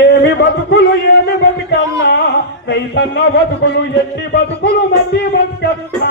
ఏమి బతుకులు ఏమి బతుకన్నా రైతన్న బతుకులు ఎట్టి బతుకులు మట్టి బతుకన్నా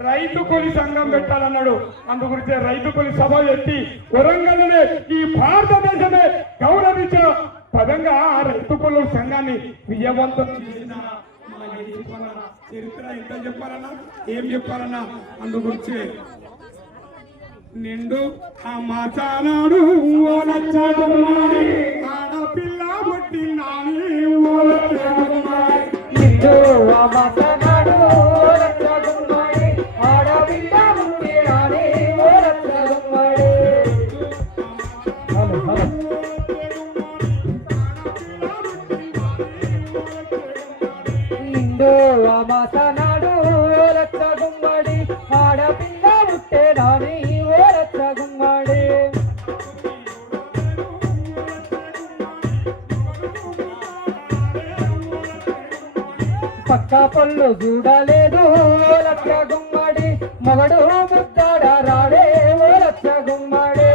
రైతు కూలి సంఘం పెట్టాలన్నాడు. అందుగురించి రైతు కూలి సభ పెట్టి వరంగల్నే ఈ భారతదేశమే గౌరవించిన పదంగా రైతు కూలి సంఘాన్ని విజయవంతం చేసిన చరిత్ర ఎంత చెప్పాలన్నా ఏం చెప్పాలన్నా అందుగురించి నిండు ఆ మాచానాడు ఆడపిల్ల పుట్టినాని నిండు ఆ మాచానాడు మాసనాడు రచ్చ గుమ్మడి ఆడపిల్ల పుట్టే నాని ఓ రచ్చ గుమ్మడి పక్క పొల్లు చూడలేదు రచ్చ గుమ్మడి మగడు ముద్దాడ రాడే ఓ రచ్చ గుమ్మడి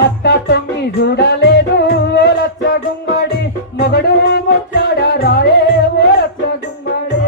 అత్త తొమ్మి చూడలేదు ఓ రచ్చ గుమ్మడి మొగడు ముచ్చాడ రాయే ఓ రచ్చ గుమ్మడి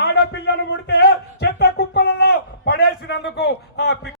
ఆడపిల్లను పుడితే చెత్త కుప్పలలో పడేసినందుకు ఆ